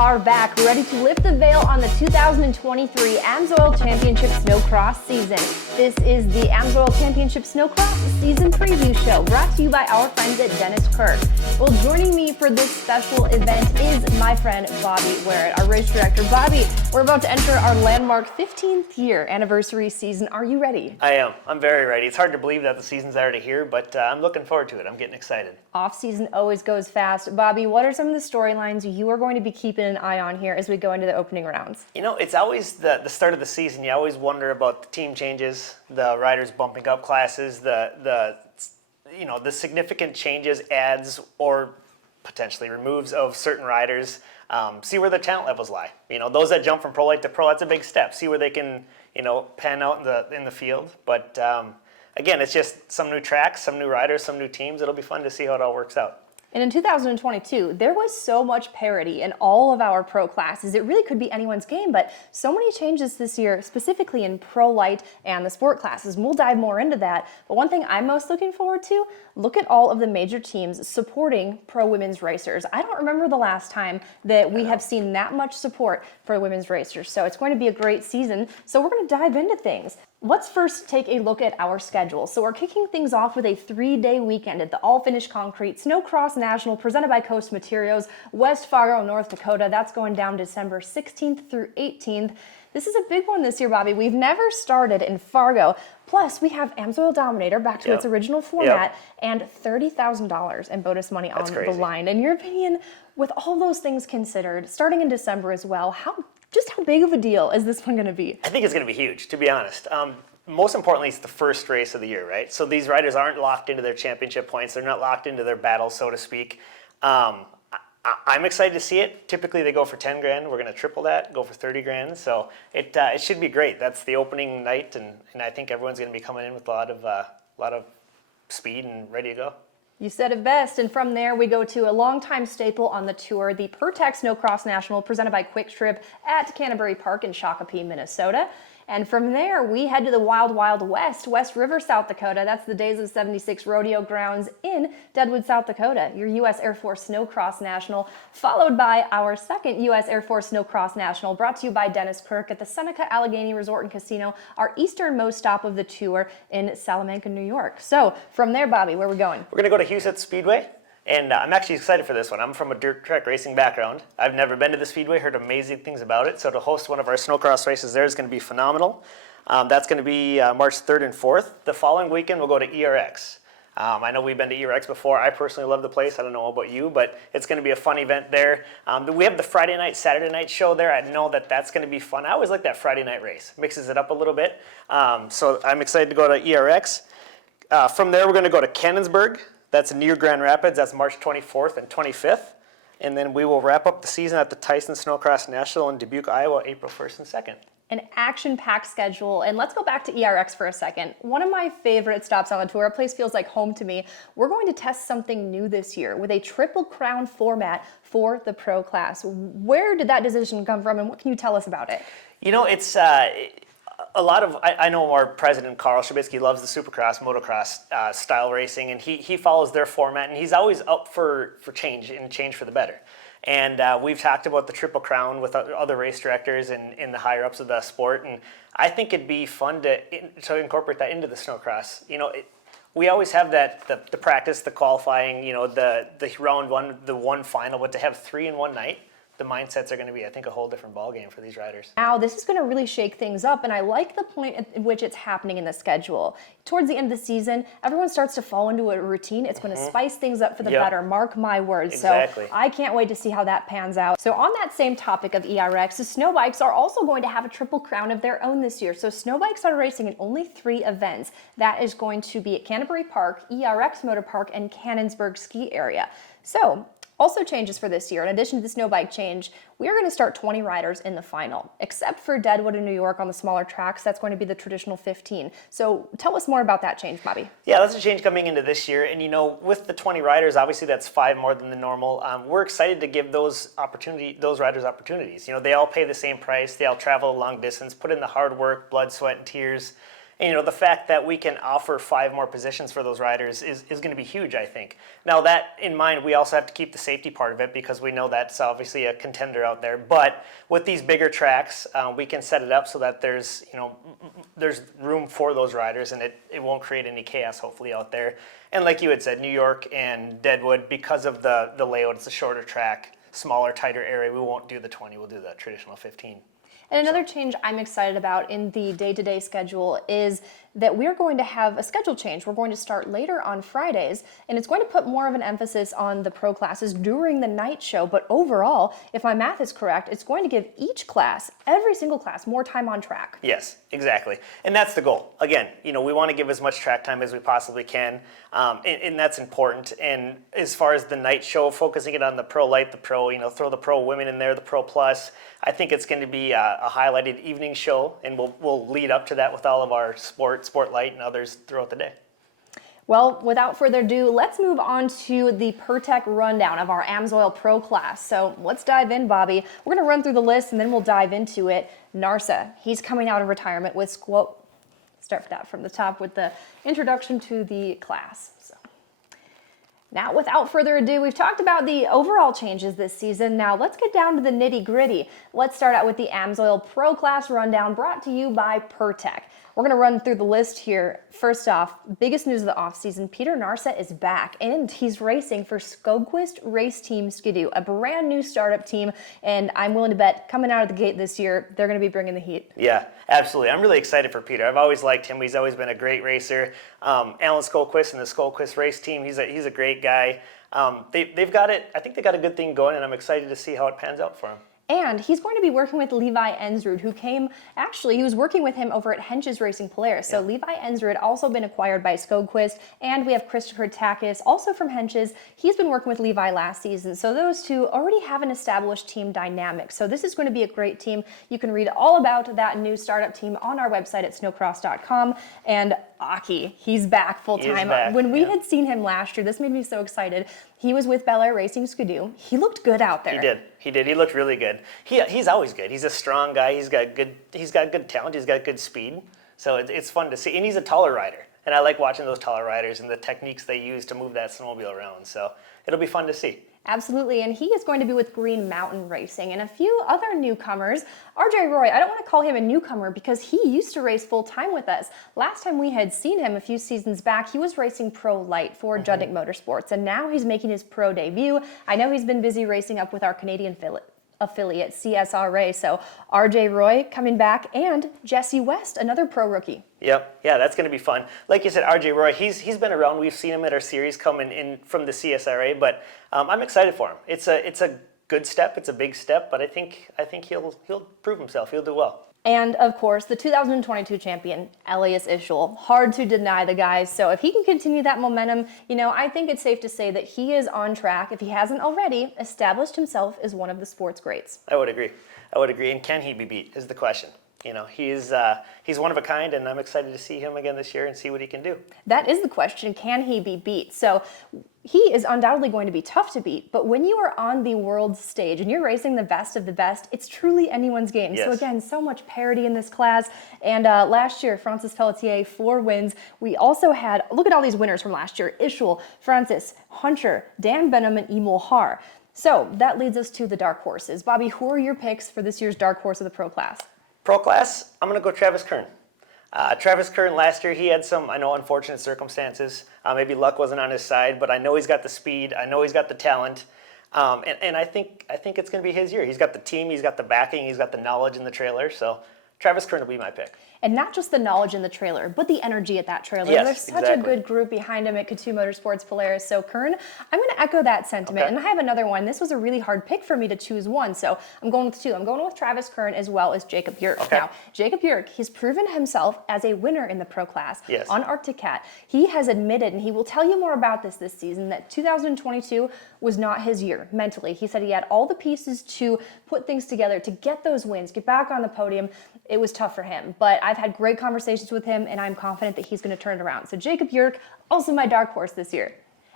are back, ready to lift the veil on the 2023 AMSOIL Championship Snocross season. This is the AMSOIL Championship Snocross season preview show, brought to you by our friends at Dennis Kirk. Well, joining me for this special event is my friend Bobby Wheritt, our race director. Bobby, we're about to enter our landmark 15th year anniversary season. Are you ready? I am. I'm very ready. It's hard to believe that the season's already here, but I'm looking forward to it. I'm getting excited. Off-season always goes fast. Bobby, what are some of the storylines you are going to be keeping an eye on here as we go into the opening rounds? You know, it's always the start of the season. You always wonder about the team changes, the riders bumping up classes, the significant changes, adds, or potentially removes of certain riders. See where their talent levels lie. You know, those that jump from Pro-lite to Pro, that's a big step. See where they can, pan out in the field. But again, it's just some new tracks, some new riders, some new teams. It'll be fun to see how it all works out. And in 2022, there was so much parity in all of our pro classes. It really could be anyone's game, but so many changes this year, specifically in Pro-lite and the sport classes. And we'll dive more into that. But one thing I'm most looking forward to, look at all of the major teams supporting pro women's racers. I don't remember the last time that we have seen that much support for women's racers. So it's going to be a great season. So we're going to dive into things. Let's first take a look at our schedule. So we're kicking things off with a 3-day weekend at the All-Finish Concrete Snocross National presented by Coast Materials, West Fargo, North Dakota. That's going down December 16th through 18th. This is a big one this year, Bobby. We've never started in Fargo. Plus, we have AMSOIL Dominator back to its original format and $30,000 in bonus money on the line. In your opinion, with all those things considered, starting in December as well, how big of a deal is this one going to be? I think it's going to be huge, to be honest. Most importantly, it's the first race of the year, right? So these riders aren't locked into their championship points. They're not locked into their battle, so to speak. I'm excited to see it. Typically, they go for 10 grand. We're going to triple that, go for 30 grand. So it should be great. That's the opening night, and I think everyone's going to be coming in with a lot of speed and ready to go. You said it best, and from there we go to a longtime staple on the tour, the ProTech Snocross National presented by Quick Trip at Canterbury Park in Shakopee, Minnesota. And from there, we head to the Wild Wild West, West River, South Dakota. That's the Days of 76 rodeo grounds in Deadwood, South Dakota, your U.S. Air Force Snocross National, followed by our second U.S. Air Force Snocross National, brought to you by Dennis Kirk at the Seneca Allegheny Resort and Casino, our easternmost stop of the tour in Salamanca, New York. So from there, Bobby, where are we going? We're going to go to Houston Speedway. And I'm actually excited for this one. I'm from a dirt track racing background. I've never been to the Speedway, heard amazing things about it. So to host one of our snowcross races there is going to be phenomenal. That's going to be March 3rd and 4th. The following weekend, we'll go to ERX. I know we've been to ERX before. I personally love the place. I don't know about you, but it's going to be a fun event there. We have the Friday night, Saturday night show there. I know that's going to be fun. I always like that Friday night race. Mixes it up a little bit. So I'm excited to go to ERX. From there, we're going to go to Cannonsburg. That's near Grand Rapids. That's March 24th and 25th. And then we will wrap up the season at the Tyson Snocross National in Dubuque, Iowa, April 1st and 2nd. An action-packed schedule. And let's go back to ERX for a second. One of my favorite stops on the tour. A place feels like home to me. We're going to test something new this year with a Triple Crown format for the pro class. Where did that decision come from, and what can you tell us about it? You know, it's a lot of, I know our president, Carl Shabitsky, loves the supercross, motocross style racing, and he follows their format, and he's always up for change, and change for the better. And we've talked about the Triple Crown with other race directors and the higher-ups of the sport, and I think it'd be fun to incorporate that into the snowcross. You know, we always have that, the practice, the qualifying, the round one, the one final, but to have 3 in one night, the mindsets are going to be, I think, a whole different ballgame for these riders. Now, this is going to really shake things up, and I like the point at which it's happening in the schedule. Towards the end of the season, everyone starts to fall into a routine. It's going to spice things up for the better, mark my words. Exactly. So I can't wait to see how that pans out. So on that same topic of ERX, the snow bikes are also going to have a Triple Crown of their own this year. So snow bikes are racing in only 3 events. That is going to be at Canterbury Park, ERX Motor Park, and Cannonsburg Ski Area. So also changes for this year. In addition to the snow bike change, we are going to start 20 riders in the final, except for Deadwood in New York on the smaller tracks. That's going to be the traditional 15. So tell us more about that change, Bobby. Yeah, that's a change coming into this year. And, with the 20 riders, obviously that's 5 more than the normal. We're excited to give those riders opportunities. They all pay the same price. They all travel a long distance, put in the hard work, blood, sweat, and tears. And the fact that we can offer 5 more positions for those riders is going to be huge, I think. Now that in mind, we also have to keep the safety part of it because we know that's obviously a contender out there. But with these bigger tracks, we can set it up so that there's room for those riders, and it won't create any chaos hopefully out there. And like you had said, New York and Deadwood, because of the layout, it's a shorter track, smaller, tighter area. We won't do the 20, we'll do the traditional 15. And another change I'm excited about in the day-to-day schedule is that we're going to have a schedule change. We're going to start later on Fridays, and it's going to put more of an emphasis on the pro classes during the night show. But overall, if my math is correct, it's going to give each class, every single class, more time on track. Yes, exactly. And that's the goal. Again, we want to give as much track time as we possibly can, and that's important. And as far as the night show, focusing it on the Pro-lite, the Pro, throw the Pro Women in there, the Pro Plus, I think it's going to be a highlighted evening show, and we'll lead up to that with all of our Sport-lite, and others throughout the day. Well, without further ado, let's move on to the PerTech rundown of our AMSOIL Pro class. So let's dive in, Bobby. We're going to run through the list, and then we'll dive into it. Narsa, he's coming out of retirement with start that from the top with the introduction to the class. Now, without further ado, we've talked about the overall changes this season. Now, let's get down to the nitty-gritty. Let's start out with the AMSOIL Pro Class rundown brought to you by PerTech. We're going to run through the list here. First off, biggest news of the offseason, Peter Narsa is back, and he's racing for Skogquist Race Team Skidoo, a brand new startup team, and I'm willing to bet coming out of the gate this year, they're going to be bringing the heat. Yeah, absolutely. I'm really excited for Peter. I've always liked him. He's always been a great racer. Alan Skogquist and the Skogquist Race Team, he's a great guy. They've got it. I think they got a good thing going, and I'm excited to see how it pans out for him. And he's going to be working with Levi Ensrud, who he was working with him over at Hench's Racing Polaris. So Levi Ensrud also been acquired by Skogquist, and we have Christopher Takis, also from Hench's. He's been working with Levi last season. So those two already have an established team dynamic. So this is going to be a great team. You can read all about that new startup team on our website at snocross.com. And Aki, he's back full time. When we had seen him last year, this made me so excited. He was with Bel Air Racing Skidoo. He looked good out there. He did. He looked really good. He's always good. He's a strong guy. He's got good talent. He's got good speed. So it's fun to see. And he's a taller rider. And I like watching those taller riders and the techniques they use to move that snowmobile around. So it'll be fun to see. Absolutely, and he is going to be with Green Mountain Racing and a few other newcomers. RJ Roy, I don't want to call him a newcomer because he used to race full-time with us. Last time we had seen him a few seasons back, he was racing Pro-lite for Judnick Motorsports, and now he's making his pro debut. I know he's been busy racing up with our Canadian affiliate, CSRA. So RJ Roy coming back, and Jesse West, another pro rookie. Yep, yeah, that's going to be fun. Like you said, RJ Roy, he's been around. We've seen him at our series coming in from the CSRA, but I'm excited for him. It's a good step. It's a big step, but I think he'll prove himself. He'll do well. And of course, the 2022 champion, Elias Ischel. Hard to deny the guy. So if he can continue that momentum, I think it's safe to say that he is on track, if he hasn't already, established himself as one of the sport's greats. I would agree. And can he be beat is the question. He's one of a kind, and I'm excited to see him again this year and see what he can do. That is the question. Can he be beat? So he is undoubtedly going to be tough to beat, but when you are on the world stage and you're racing the best of the best, it's truly anyone's game. Yes. So again, so much parity in this class. And last year, Francis Pelletier, 4 wins. We also had, look at all these winners from last year: Ischel, Francis, Hunter, Dan Benham, and Emil Haar. So that leads us to the dark horses. Bobby, who are your picks for this year's dark horse of the pro class? Pro class, I'm going to go Travis Kern. Travis Kern last year, he had some, unfortunate circumstances. Maybe luck wasn't on his side, but I know he's got the speed. I know he's got the talent. And I think it's going to be his year. He's got the team, he's got the backing, he's got the knowledge in the trailer. So Travis Kern will be my pick. And not just the knowledge in the trailer, but the energy at that trailer. Yes, There's such a good group behind him at Coutu Motorsports Polaris. So Kern, I'm going to echo that sentiment. Okay. And I have another one. This was a really hard pick for me to choose one, so I'm going with 2. I'm going with Travis Kern as well as Jacob Bjork. Okay. Now, Jacob Bjork, he's proven himself as a winner in the pro class on Arctic Cat. He has admitted, and he will tell you more about this season, that 2022 was not his year mentally. He said he had all the pieces to put things together to get those wins, get back on the podium. It was tough for him, but I've had great conversations with him, and I'm confident that he's going to turn it around. So Jacob Bjork, also my dark horse this year.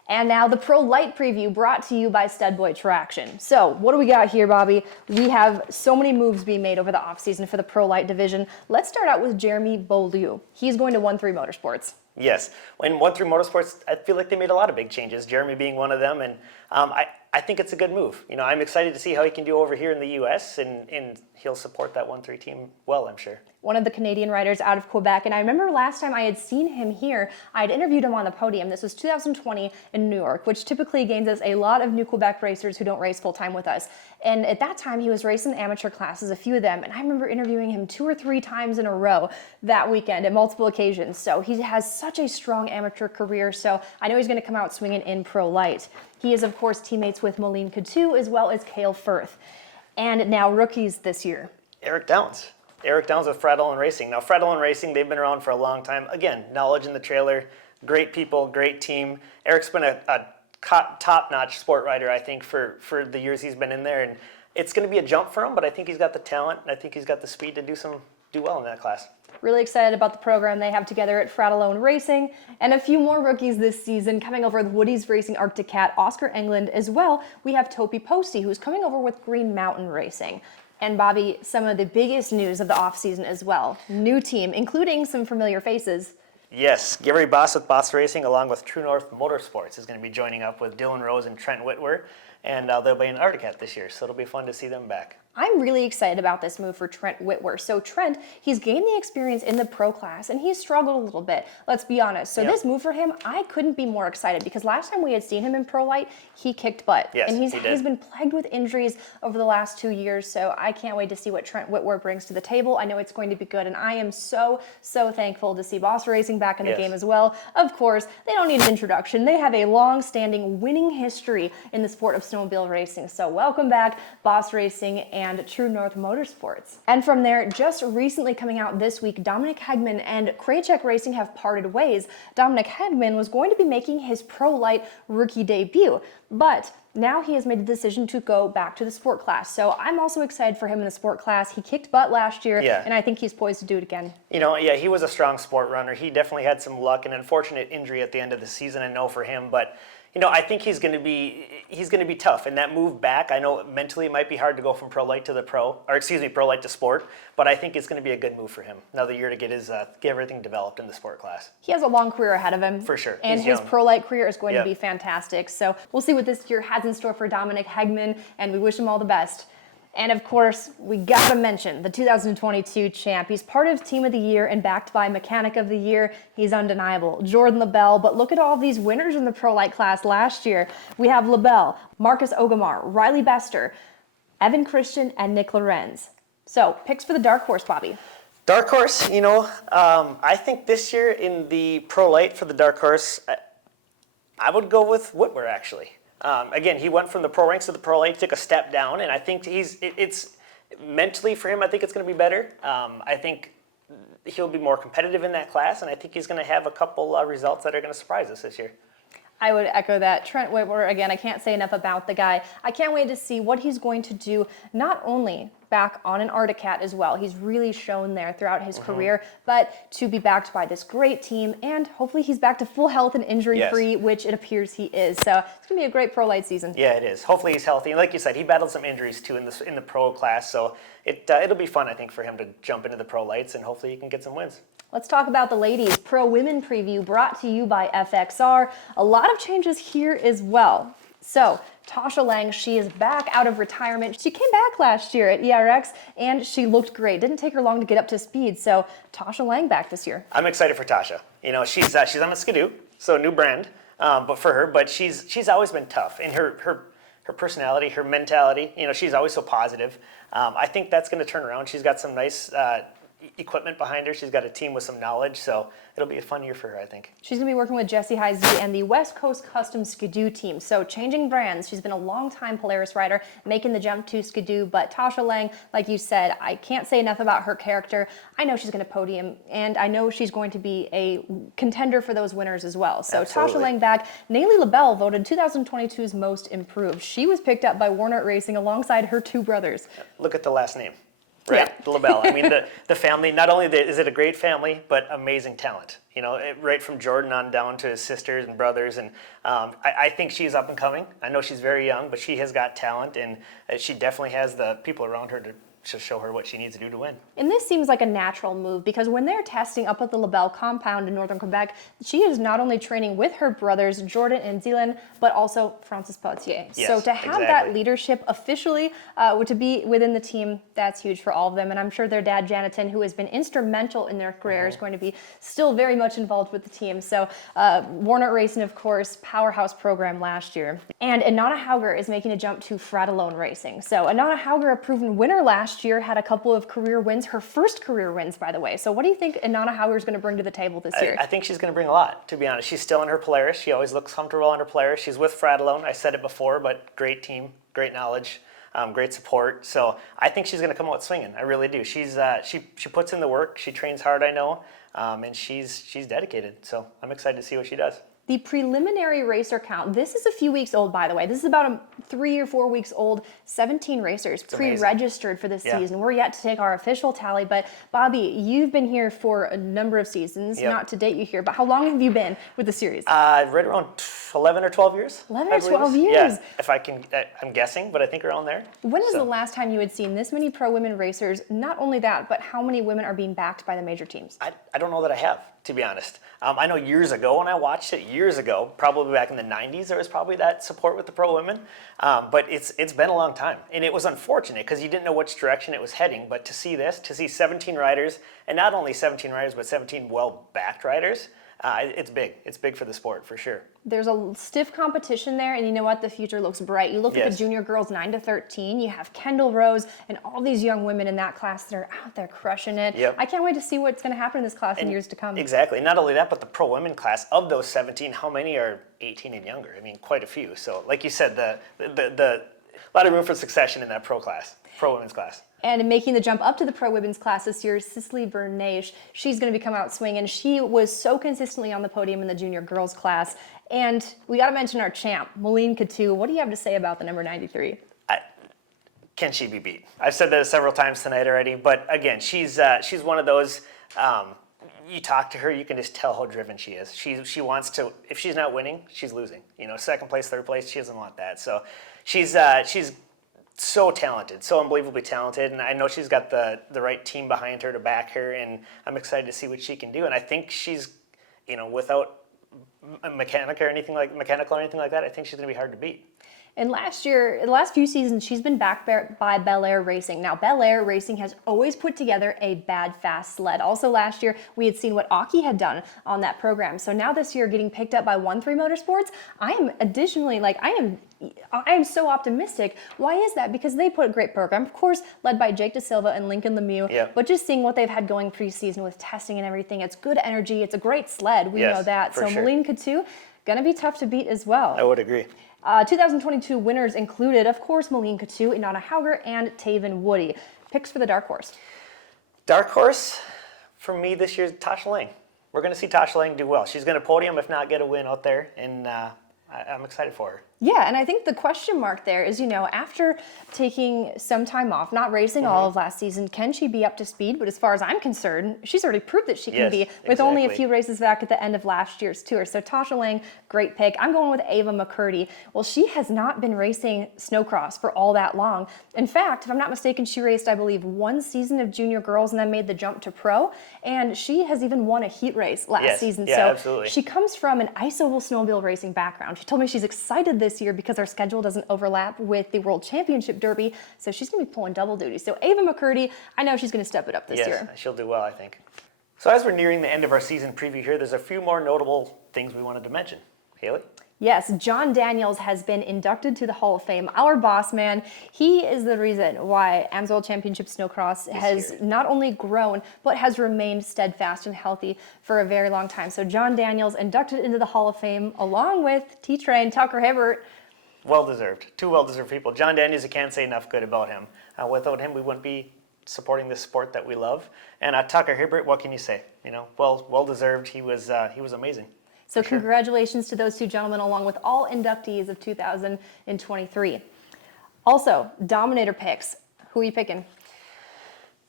And now the Pro-lite preview brought to you by Stud Boy Traction. So what do we got here, Bobby? We have so many moves being made over the offseason for the Pro-lite division. Let's start out with Jeremy Beaulieu. He's going to 1-3 Motorsports. Yes, when 1-3 Motorsports, I feel like they made a lot of big changes, Jeremy being one of them, and I think it's a good move. You know, I'm excited to see how he can do over here in the U.S., and he'll support that 1-3 team well, I'm sure. One of the Canadian riders out of Quebec, and I remember last time I had seen him here, I had interviewed him on the podium. This was 2020 in New York, which typically gains us a lot of new Quebec racers who don't race full-time with us. And at that time, he was racing amateur classes, a few of them, and I remember interviewing him 2 or 3 times in a row that weekend at multiple occasions. So he has such a strong amateur career, so I know he's going to come out swinging in Pro-lite. He is, of course, teammates with Moline Coutu as well as Cale Firth. And now rookies this year. Eric Downs. Eric Downs with Fred Allen Racing. Now, Fred Allen Racing, they've been around for a long time. Again, knowledge in the trailer, great people, great team. Eric's been a top-notch sport rider, I think, for the years he's been in there. And it's going to be a jump for him, but I think he's got the talent, and I think he's got the speed to do well in that class. Really excited about the program they have together at Fred Allen Racing, and a few more rookies this season coming over with Woody's Racing Arctic Cat, Oscar England as well. We have Topi Posty, who's coming over with Green Mountain Racing. And Bobby, some of the biggest news of the offseason as well. New team, including some familiar faces. Yes, Gary Boss with Boss Racing, along with True North Motorsports, is going to be joining up with Dylan Rose and Trent Whitwer, and they'll be in Arctic Cat this year, so it'll be fun to see them back. I'm really excited about this move for Trent Whitwer. So Trent, he's gained the experience in the pro class and he's struggled a little bit, let's be honest. So This move for him, I couldn't be more excited because last time we had seen him in Pro-lite, he kicked butt. Yes, and he did. He's been plagued with injuries over the last 2 years, so I can't wait to see what Trent Whitwer brings to the table. I know it's going to be good, and I am so thankful to see Boss Racing back in the game as well. Of course, they don't need an introduction. They have a long-standing winning history in the sport of snowmobile racing. So welcome back, Boss Racing and True North Motorsports. And from there, just recently coming out this week, Dominic Hegman and Krajicek Racing have parted ways. Dominic Hegman was going to be making his Pro-lite rookie debut, but now he has made the decision to go back to the sport class. So I'm also excited for him in the sport class. He kicked butt last year, and I think he's poised to do it again. You know, he was a strong sport runner. He definitely had some luck, an unfortunate injury at the end of the season, I know, for him, but you know, I think he's going to be tough. And that move back, I know mentally it might be hard to go from Pro-lite to Pro-lite to sport, but I think it's going to be a good move for him. Another year to get everything developed in the sport class. He has a long career ahead of him. For sure. And his Pro-lite career is going to be fantastic. So we'll see what this year has in store for Dominic Hegman, and we wish him all the best. And of course, we gotta mention the 2022 champ. He's part of Team of the Year and backed by Mechanic of the Year. He's undeniable. Jordan LaBelle, but look at all these winners in the Pro-lite class last year. We have LaBelle, Marcus Ogamar, Riley Bester, Evan Christian, and Nick Lorenz. So, picks for the dark horse, Bobby. Dark horse, you know, I think this year in the Pro-lite for the dark horse, I would go with Whitwer, actually. Again, he went from the pro ranks to the Pro-lite, took a step down, and I think it's mentally for him, I think it's going to be better. I think he'll be more competitive in that class, and I think he's going to have a couple results that are going to surprise us this year. I would echo that. Trent Whitwer, again, I can't say enough about the guy. I can't wait to see what he's going to do, not only back on an Arctic Cat as well. He's really shown there throughout his career, but to be backed by this great team, and hopefully he's back to full health and injury-free, which it appears he is. So it's going to be a great Pro-lite season. Yeah, it is. Hopefully he's healthy. And like you said, he battled some injuries too in the pro class, so it'll be fun, I think, for him to jump into the Pro-lites, and hopefully he can get some wins. Let's talk about the ladies. Pro Women Preview brought to you by FXR. A lot of changes here as well. So, Tasha Lang, she is back out of retirement. She came back last year at ERX, and she looked great. Didn't take her long to get up to speed, so Tasha Lang back this year. I'm excited for Tasha. You know, she's on a Skidoo, so new brand, but she's always been tough. And her personality, her mentality, you know, she's always so positive. I think that's going to turn around. She's got some nice equipment behind her. She's got a team with some knowledge, so it'll be a fun year for her, I think. She's going to be working with Jessie Heisey and the West Coast Custom Skidoo team. So changing brands. She's been a long-time Polaris rider, making the jump to Skidoo. But Tasha Lang, like you said, I can't say enough about her character. I know she's going to podium, and I know she's going to be a contender for those winners as well. So Absolutely. Tasha Lang back. Nayli LaBelle voted 2022's most improved. She was picked up by Warner Racing alongside her two brothers. Look at the last name. right? Yeah. The LaBelle. I mean, the family, not only is it a great family, but amazing talent. You know, right from Jordan on down to his sisters and brothers. And I think she's up and coming. I know she's very young, but she has got talent, and she definitely has the people around her to show her what she needs to do to win. And this seems like a natural move because when they're testing up at the LaBelle compound in northern Quebec, she is not only training with her brothers, Jordan and Zealand, but also Francis Potier. Yes, so to have that leadership officially, to be within the team, that's huge for all of them. And I'm sure their dad, Janitin, who has been instrumental in their career, is going to be still very much involved with the team. So Warner Racing, of course, powerhouse program last year. And Inanna Hauger is making a jump to Fratellone Racing. So Inanna Hauger, a proven winner last year, had a couple of career wins, her first career wins, by the way. So what do you think Inanna Hauger is going to bring to the table this year? I think she's going to bring a lot, to be honest. She's still in her Polaris. She always looks comfortable in her Polaris. She's with Fratellone. I said it before, but great team, great knowledge, great support. So I think she's going to come out swinging. I really do. She's she puts in the work. She trains hard, I know, and she's dedicated. So I'm excited to see what she does. The preliminary racer count, this is a few weeks old, by the way. This is about 3 or 4 weeks old. 17 racers pre-registered for this season. We're yet to take our official tally, but Bobby, you've been here for a number of seasons, not to date you here, but how long have you been with the series? Right around 11 or 12 years. 11 or 12 years? Yeah, if I can, I'm guessing, but I think around there. When is the last time you had seen this many pro women racers? Not only that, but how many women are being backed by the major teams? I don't know that I have, to be honest. I know years ago when I watched it, probably back in the 90s, there was probably that support with the pro women. But it's been a long time. And it was unfortunate because you didn't know which direction it was heading. But to see 17 riders, and not only 17 riders, but 17 well-backed riders, it's big. It's big for the sport, for sure. There's a stiff competition there, and you know what? The future looks bright. You look at the junior girls 9 to 13, you have Kendall Rose and all these young women in that class that are out there crushing it. Yep. I can't wait to see what's going to happen in this class in years to come. Exactly. Not only that, but the pro women class, of those 17, how many are 18 and younger? I mean, quite a few. So like you said, a lot of room for succession in that pro women's class. And making the jump up to the pro women's class this year, Cicely Bernache. She's going to be coming out swinging. She was so consistently on the podium in the junior girls class. And we got to mention our champ, Malene Coutu. What do you have to say about the number 93? Can she be beat? I've said that several times tonight already. But again, she's one of those. You talk to her, you can just tell how driven she is. She wants to. If she's not winning, she's losing. You know, second place, third place, she doesn't want that. So she's so talented, so unbelievably talented, and I know she's got the right team behind her to back her, and I'm excited to see what she can do. And I think she's, without mechanical or anything like that, I think she's going to be hard to beat. And last year, the last few seasons, she's been backed by Bel Air Racing. Now, Bel Air Racing has always put together a bad, fast sled. Also last year, we had seen what Aki had done on that program. So now this year, getting picked up by 1-3 Motorsports, I am additionally, I am so optimistic. Why is that? Because they put a great program, of course, led by Jake DeSilva and Lincoln Lemieux. Yeah. But just seeing what they've had going preseason with testing and everything, it's good energy. It's a great sled. We know that. So sure. Malene Coutu, going to be tough to beat as well. I would agree. 2022 winners included, of course, Malene Coutu, Inanna Hauger, and Taven Woody. Picks for the dark horse. Dark horse, for me this year, Tasha Lang. We're going to see Tasha Lang do well. She's going to podium, if not get a win out there, and I'm excited for her. Yeah, and I think the question mark there is, after taking some time off, not racing all of last season, can she be up to speed? But as far as I'm concerned, she's already proved that she can be with only a few races back at the end of last year's tour. So Tasha Lang, great pick. I'm going with Ava McCurdy. Well, she has not been racing snowcross for all that long. In fact, if I'm not mistaken, she raced, I believe, 1 season of junior girls and then made the jump to pro. And she has even won a heat race last season. Yeah, so absolutely. She comes from an ice-oval snowmobile racing background. She told me she's excited this year because our schedule doesn't overlap with the World Championship Derby, so she's going to be pulling double duty. So Ava McCurdy, I know she's going to step it up this year. Yes, she'll do well, I think. So as we're nearing the end of our season preview here, there's a few more notable things we wanted to mention. Haley? Yes, John Daniels has been inducted to the Hall of Fame. Our boss man, he is the reason why AMSOIL Championship Snocross has not only grown, but has remained steadfast and healthy for a very long time. So John Daniels inducted into the Hall of Fame along with T-Train Tucker Hibbert. Well-deserved. 2 well-deserved people. John Daniels, you can't say enough good about him. Without him, we wouldn't be supporting this sport that we love. And Tucker Hibbert, what can you say? Well-deserved. He was amazing. So congratulations to those 2 gentlemen, along with all inductees of 2023. Also, Dominator picks. Who are you picking?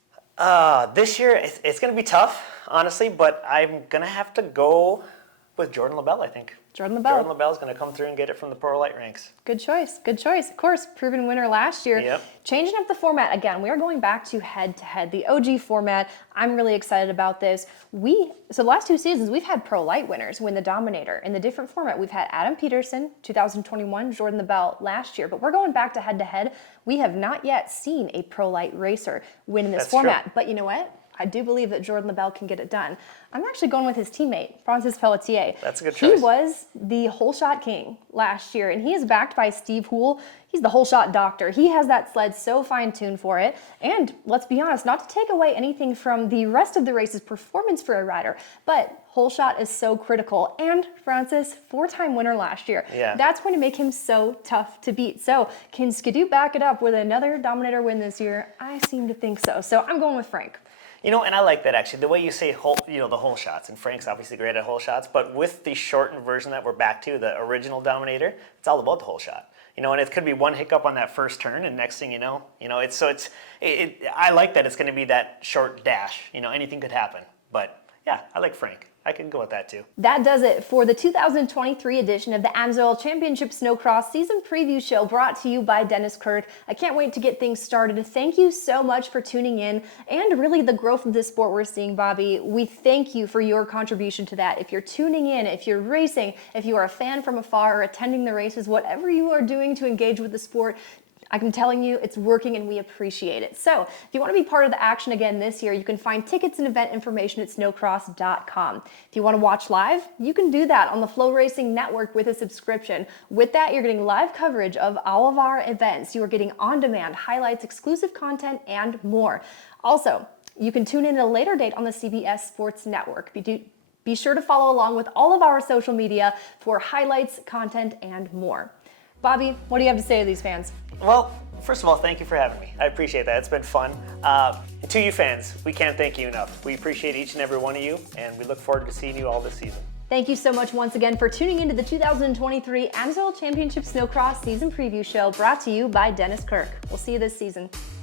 This year, it's going to be tough, honestly, but I'm going to have to go with Jordan LaBelle, I think. Jordan LaBelle. Jordan LaBelle's going to come through and get it from the Pro-lite ranks. Good choice. Good choice. Of course, proven winner last year. Yep. Changing up the format again. We are going back to head-to-head, the OG format. I'm really excited about this. So the last 2 seasons, we've had Pro-lite winners win the Dominator in the different format. We've had Adam Peterson, 2021, Jordan LaBelle last year, but we're going back to head-to-head. We have not yet seen a Pro-lite racer win in this That's format. true. But you know what? I do believe that Jordan LaBelle can get it done. I'm actually going with his teammate, Francis Pelletier. That's a good choice. He was the hole shot king last year, and he is backed by Steve Houle. He's the hole shot doctor. He has that sled so fine-tuned for it. And let's be honest, not to take away anything from the rest of the race's performance for a rider, but hole shot is so critical. And Francis, 4-time winner last year. Yeah. That's going to make him so tough to beat. So can Skidoo back it up with another Dominator win this year? I seem to think so. So I'm going with Frank. You know, and I like that actually, the way you say the hole shots, and Frank's obviously great at hole shots, but with the shortened version that we're back to, the original Dominator, it's all about the hole shot. You know, and it could be one hiccup on that first turn, and next thing you know, I like that it's going to be that short dash. You know, anything could happen. But yeah, I like Frank. I can go with that too. That does it for the 2023 edition of the AMSOIL Championship Snocross Season Preview Show, brought to you by Dennis Kirk. I can't wait to get things started. Thank you so much for tuning in, and really the growth of this sport we're seeing, Bobby. We thank you for your contribution to that. If you're tuning in, if you're racing, if you are a fan from afar or attending the races, whatever you are doing to engage with the sport, I'm telling you, it's working and we appreciate it. So if you want to be part of the action again this year, you can find tickets and event information at snocross.com. If you want to watch live, you can do that on the Flow Racing Network with a subscription. With that, you're getting live coverage of all of our events. You are getting on-demand highlights, exclusive content, and more. Also, you can tune in at a later date on the CBS Sports Network. Be sure to follow along with all of our social media for highlights, content, and more. Bobby, what do you have to say to these fans? Well, first of all, thank you for having me. I appreciate that. It's been fun. To you fans, we can't thank you enough. We appreciate each and every one of you, and we look forward to seeing you all this season. Thank you so much once again for tuning into the 2023 AMSOIL Championship Snocross Season Preview Show, brought to you by Dennis Kirk. We'll see you this season.